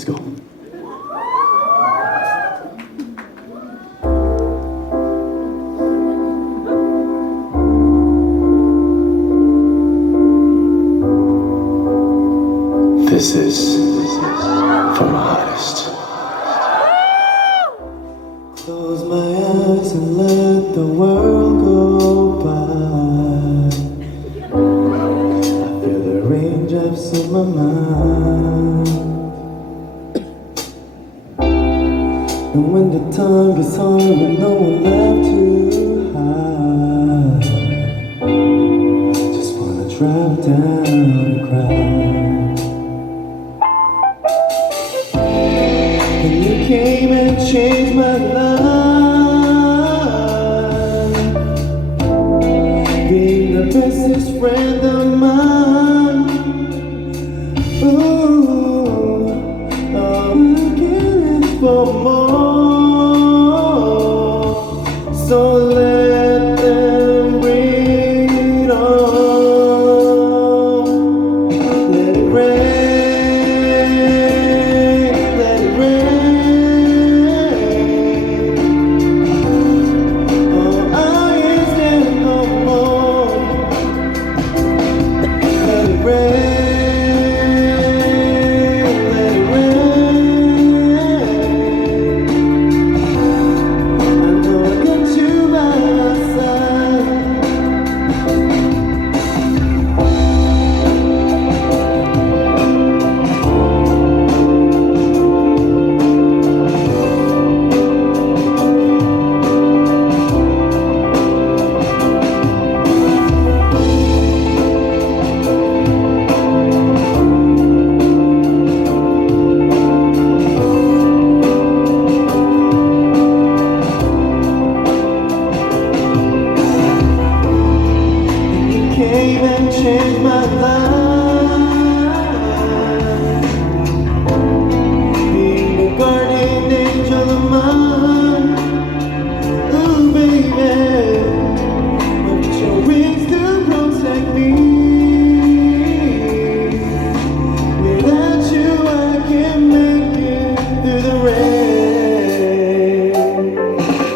Let's go. This is for my artist. Close my eyes and let the world go by. I feel the raindrops in my mind. And when the time gets hard with no one left to hide, just wanna drop down and cry. And you came and changed my life, being the bestest friend of mine. Ooh, all I can ask for more. So let them bring it on. Let it rain. Changed my life, being the guardian angel of mine. Ooh, baby, put your wings to protect me. Without you, I can't make it through the rain.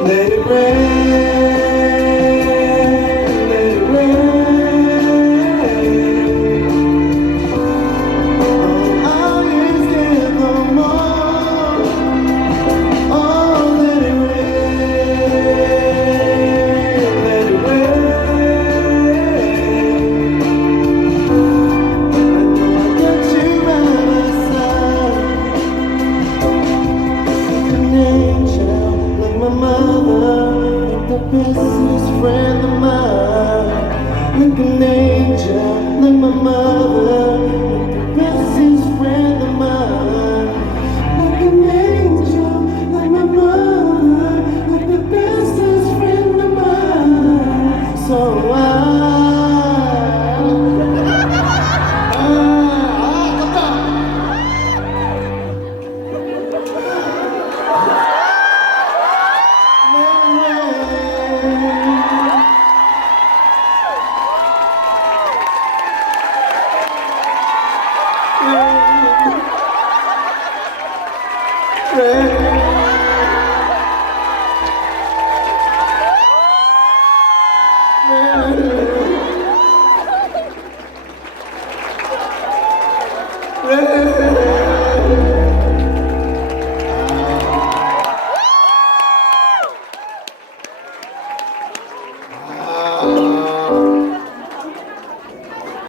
Let it rain. The bestest friend of mine, like an angel, like my mother. The bestest friend of mine, like an angel, like my mother, like the bestest friend of mine. So I